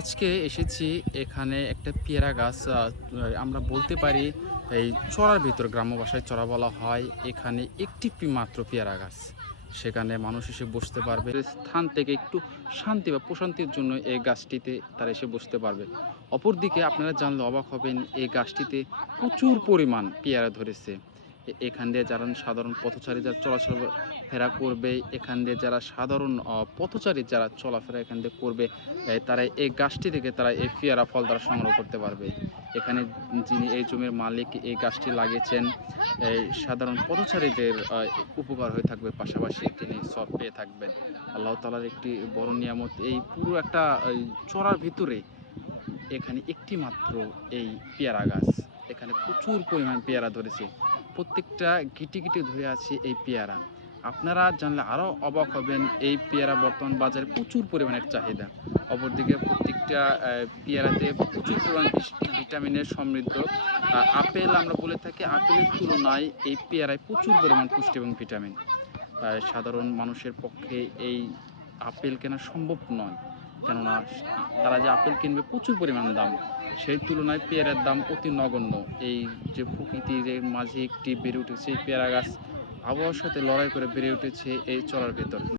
আজকে এসেছি এখানে একটা পেয়ারা গাছ আমরা বলতে পারি এই চড়ার ভিতর গ্রাম্য ভাষায় চড়া বলা হয়। এখানে একটি মাত্র পেয়ারা গাছ। সেখানে মানুষ এসে বসতে পারবে। স্থান থেকে একটু শান্তি বা প্রশান্তির জন্য এই গাছটিতে তারা এসে বসতে পারবে। অপরদিকে আপনারা জানলে অবাক হবেন এই গাছটিতে প্রচুর পরিমাণ পেয়ারা ধরেছে। এখান দিয়ে যারা সাধারণ পথচারী যারা চলাফেরা করবে, এখান দিয়ে যারা সাধারণ পথচারী যারা চলাফেরা এখান দিয়ে করবে, তারা এই গাছটি থেকে তারা এই পেয়ারা ফল তারা সংগ্রহ করতে পারবে। এখানে যিনি এই জমির মালিক এই গাছটি লাগিয়েছেন, এই সাধারণ পথচারীদের উপকার হয়ে থাকবে, পাশাপাশি তিনি সব পেয়ে থাকবেন। আল্লাহ তাআলার একটি বড় নিয়ামত এই পুরো একটা চড়ার ভিতরে এখানে একটি মাত্র এই পেয়ারা গাছ। এখানে প্রচুর পরিমাণ পেয়ারা ধরেছে। প্রত্যেকটা গিটে, গিটে ধরে আছে এই পেয়ারা। আপনারা জানলে আরও অবাক হবেন, এই পেয়ারা বর্তমান বাজারে প্রচুর পরিমাণের চাহিদা। অপরদিকে প্রত্যেকটা পেয়ারাতে প্রচুর পরিমাণ ভিটামিনের সমৃদ্ধ। আপেল আমরা বলে থাকি, আপেলের তুলনায় এই পেয়ারায় প্রচুর পরিমাণ পুষ্টি এবং ভিটামিন। সাধারণ মানুষের পক্ষে এই আপেল কেনা সম্ভব নয়। কেননা তারা যে আপেল কিনবে প্রচুর পরিমাণ দাম। সেই তুলনায় পেয়ারার দাম অতি নগণ্য। এই যে প্রকৃতির এর মাঝে একটি বেড়ে উঠেছে এই পেয়ারা গাছ, আবহাওয়ার সাথে লড়াই করে বেড়ে উঠেছে এই চড়ার ভেতর।